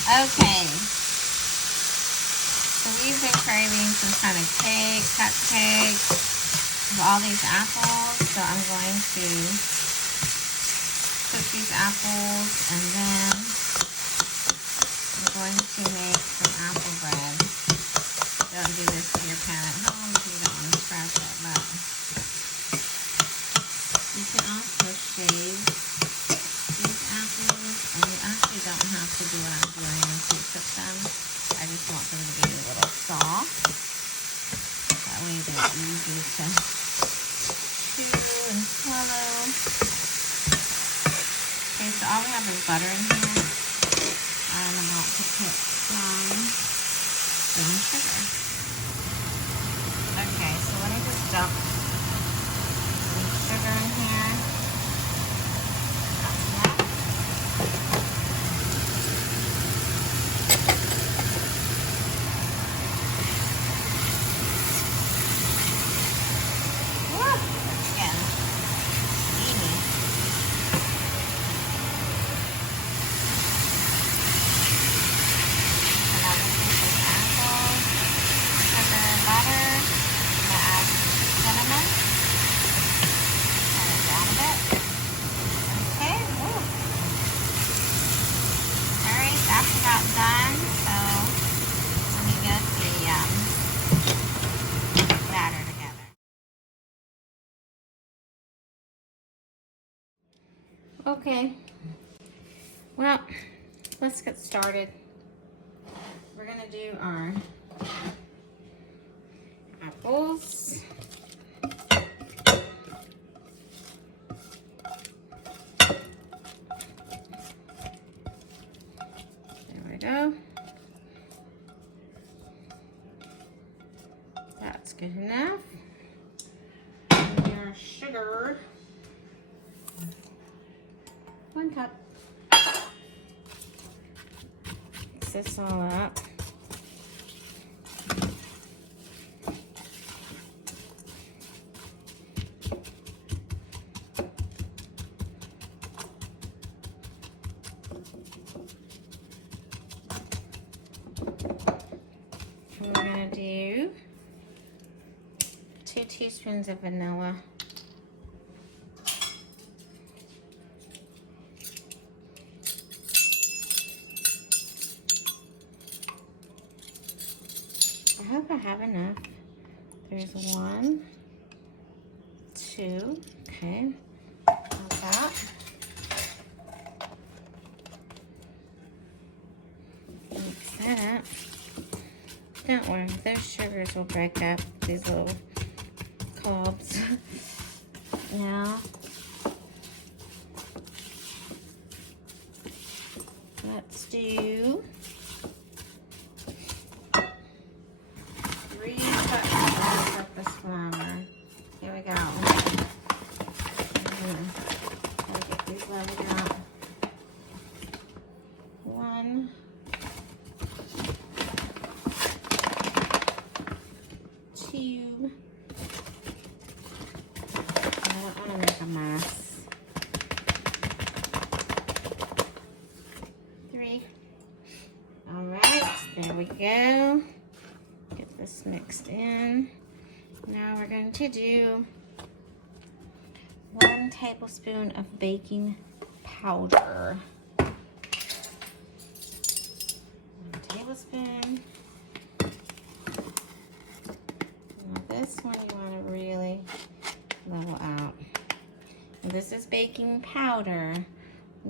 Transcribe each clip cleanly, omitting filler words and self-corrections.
Okay, so we've been craving some kind of cake, cupcake, with all these apples. So I'm going to cook these apples, and then I'm going to make some apple bread. Don't do this with your pan at home if you don't want to scratch it, but you can also shave these apples, and you actually don't have to do what I'm doing to cook them. I just want them to be a little soft. That way they're easy to chew and swallow. Okay, so all we have is butter in here. I'm about to put some sugar. Okay, so let me just dump some sugar in here. Okay, well, let's get started. We're gonna do our apples. There we go. That's good enough. And your sugar. 1 cup. Mix this all up. And we're gonna do 2 teaspoons of vanilla. I hope I have enough. There's 1, 2, okay, like that. Mix that up. Don't worry, those sugars will break up these little cobs. Now, let's do 3 cups of this flour. Here we go. Gotta get these leveled out. 1, 2. I don't want to make a mess. 3. All right, there we go. Get this mixed in. Now we're going to do 1 tablespoon of baking powder. 1 tablespoon. Now this one you want to really level out. And this is baking powder,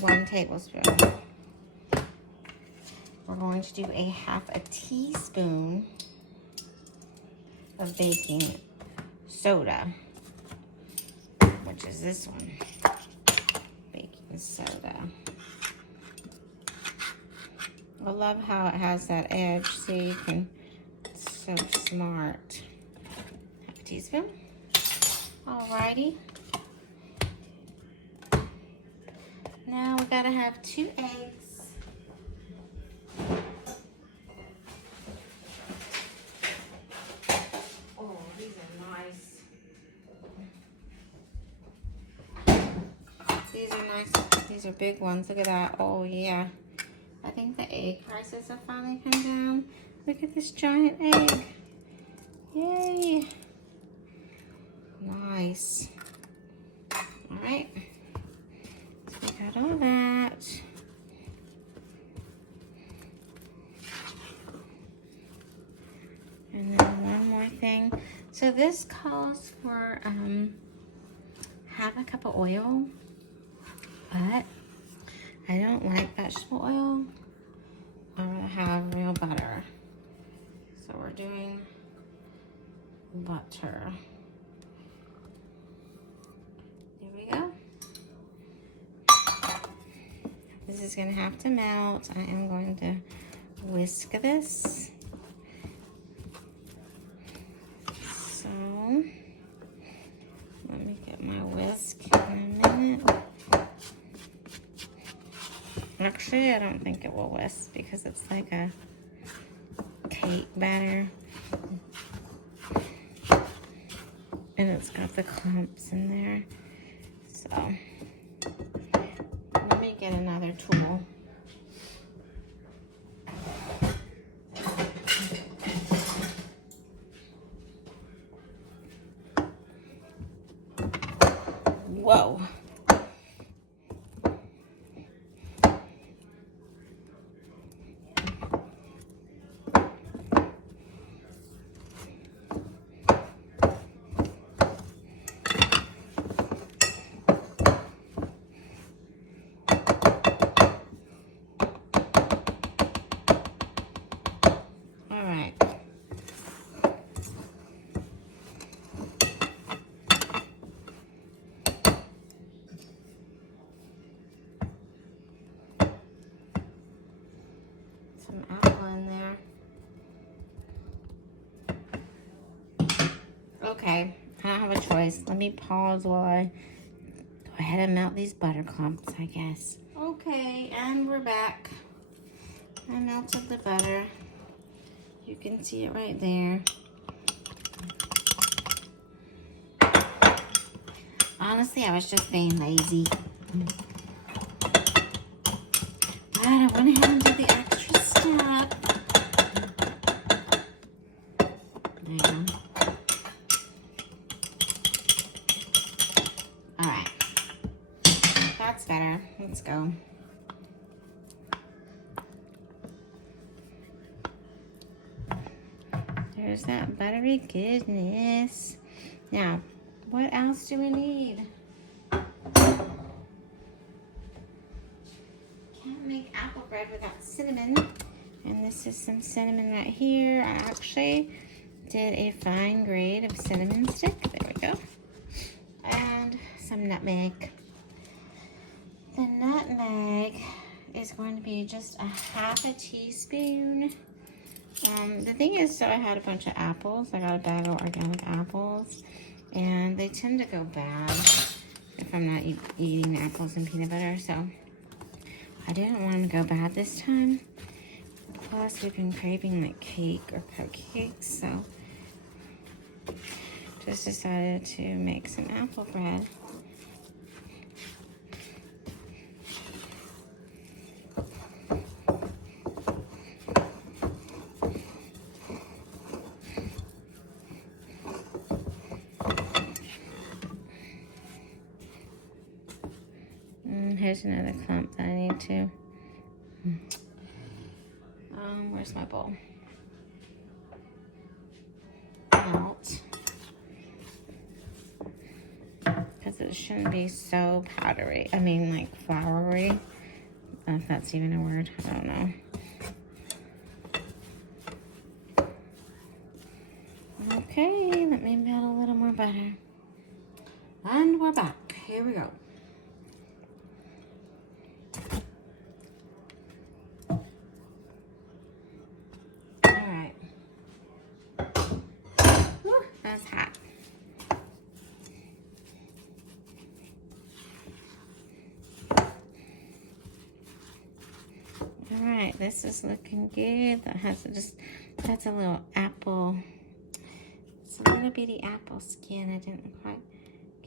1 tablespoon. We're going to do a 1/2 teaspoon of baking soda, which is this one, baking soda. I love how it has that edge, so you can, it's so smart. 1/2 teaspoon. Alrighty. Now we gotta have 2 eggs. Oh, these are nice. These are nice. These are big ones. Look at that. Oh, yeah. I think the egg prices have finally come down. Look at this giant egg. Yay. Nice. All right. So we got all that. And then one more thing. So this calls for half a cup of oil, but I don't like vegetable oil. I want to have real butter. So we're doing butter. There we go. This is going to have to melt. I am going to whisk this. So let me get my whisk in a minute. Actually, I don't think it will whisk because it's like a cake batter. And it's got the clumps in there. So let me get another tool. Whoa. Some apple in there. Okay, I don't have a choice. Let me pause while I go ahead and melt these butter clumps, I guess. Okay, and we're back. I melted the butter. You can see it right there. Honestly, I was just being lazy. But I went ahead and did the extra step. There you go. Alright. That's better. Let's go. There's that buttery goodness. Now, what else do we need? Can't make apple bread without cinnamon. And this is some cinnamon right here. I actually did a fine grade of cinnamon stick. There we go. And some nutmeg. The nutmeg is going to be just a half a teaspoon. The thing is, so I had a bunch of apples. I got a bag of organic apples. And they tend to go bad if I'm not eating apples and peanut butter. So I didn't want them to go bad this time. Plus, we've been craving like cake or cupcakes. So just decided to make some apple bread. Here's another clump that I need to. Where's my bowl? Melt. Because it shouldn't be so powdery. I mean, like floury. If that's even a word. I don't know. Okay, let me melt a little more butter. And we're back. Here we go. That's hot. All right, this is looking good. That has that's a little apple. It's a little bitty apple skin. I didn't quite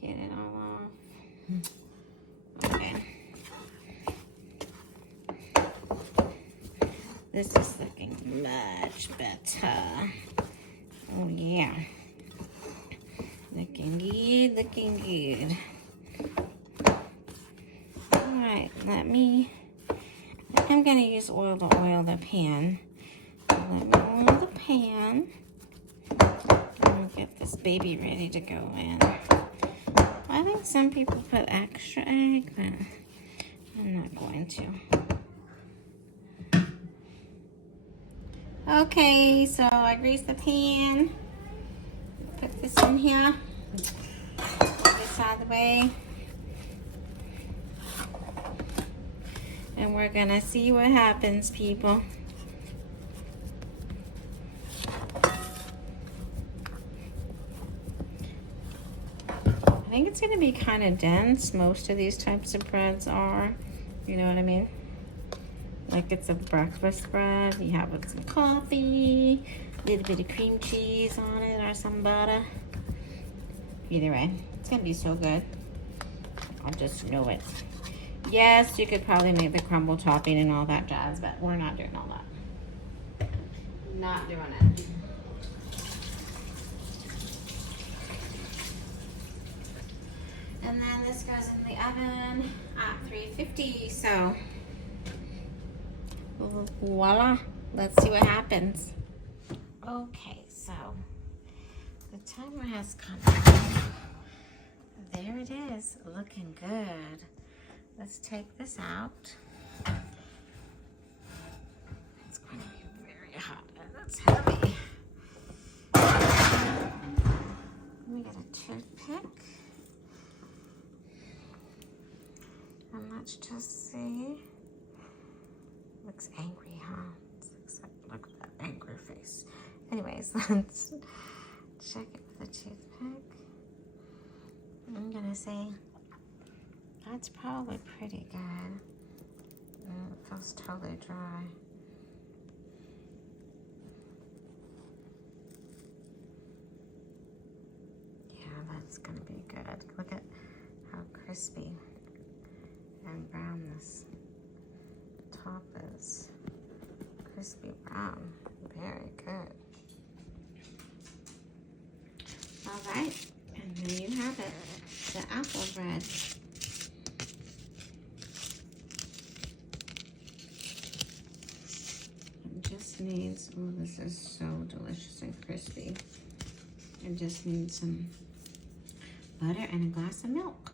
get it all off. Okay. This is looking much better. Oh yeah. Looking good, looking good. Alright, I'm gonna use oil to oil the pan. Let me oil the pan. And get this baby ready to go in. I think some people put extra egg, but I'm not going to. Okay, so I greased the pan. Put this in here. Put this out of the way. And we're gonna see what happens, people. I think it's gonna be kind of dense. Most of these types of breads are. You know what I mean? Like it's a breakfast bread. You have with some coffee, a little bit of cream cheese on it or some butter. Either way, it's gonna be so good. I just know it. Yes, you could probably make the crumble topping and all that jazz, but we're not doing all that. Not doing it. And then this goes in the oven at 350, so voila. Let's see what happens. Okay, so the timer has come. There it is, looking good. Let's take this out. It's going to be very hot and it's heavy. Let me get a toothpick. And let's just see. Looks angry, huh? Look at that angry face. Anyways, let's check it with a toothpick. I'm gonna say that's probably pretty good. It feels totally dry. Yeah, that's gonna be good. Look at how crispy and brown this top is. Crispy brown. Very good. All right, and there you have it, the apple bread. It just needs, oh, this is so delicious and crispy. It just needs some butter and a glass of milk.